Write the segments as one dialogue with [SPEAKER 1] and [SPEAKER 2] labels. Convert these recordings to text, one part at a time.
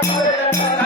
[SPEAKER 1] Thank you.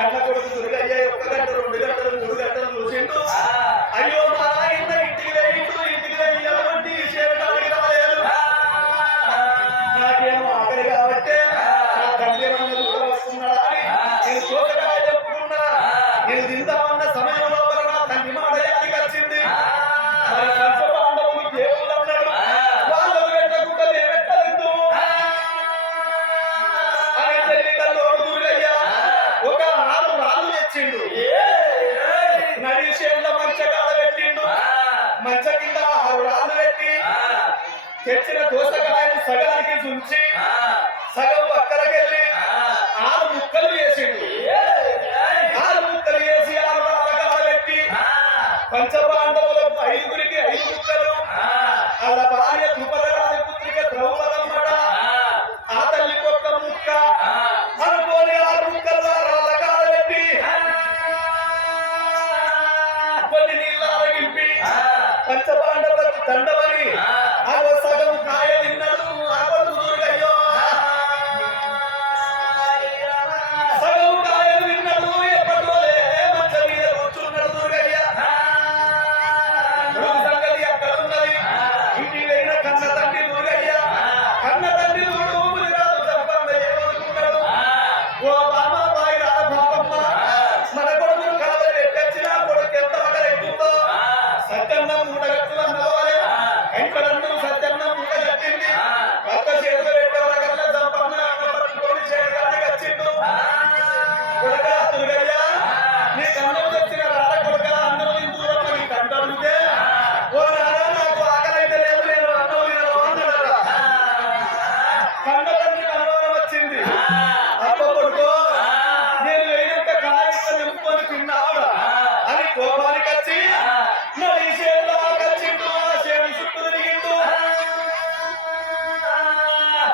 [SPEAKER 1] కళ్ళ కొడుకు దుర్గయ్య ఒక్కగడ్డ ఉంచి సగం పక్కనకెళ్ళి ఆరు ముక్కలు వేసిండు. ఆరు ముక్కలు వేసి ఆరు అరకాలు పెట్టి పంచపాండవులకు ఐదుగురికి ఐదు ముక్కలు. వాళ్ళ భార్య కృపద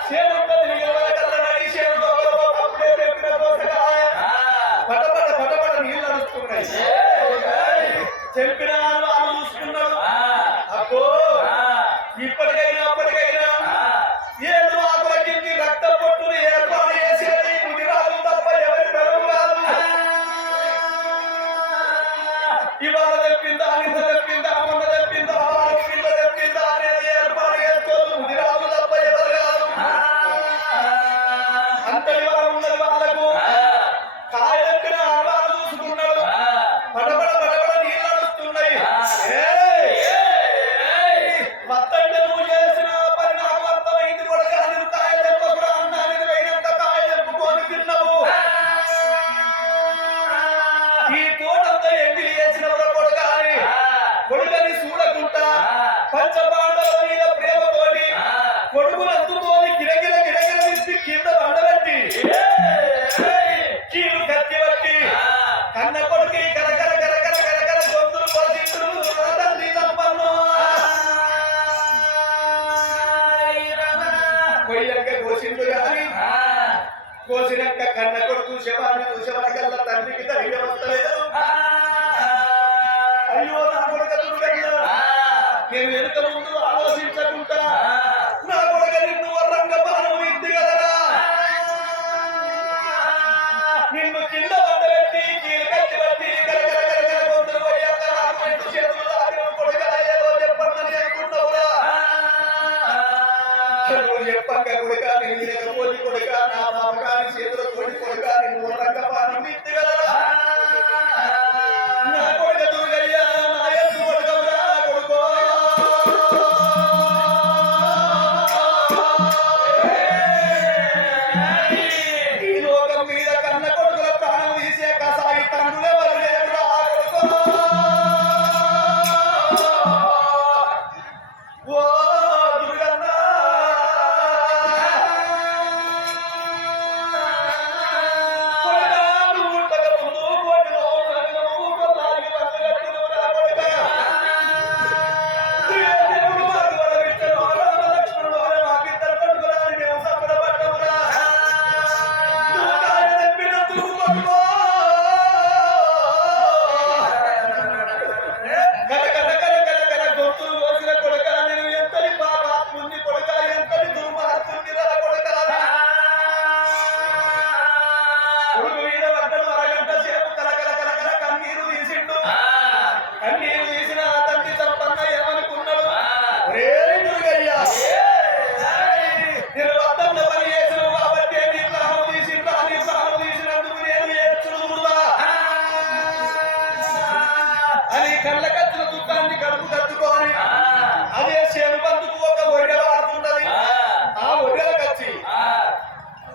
[SPEAKER 1] சேலம்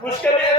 [SPEAKER 1] मुश्किल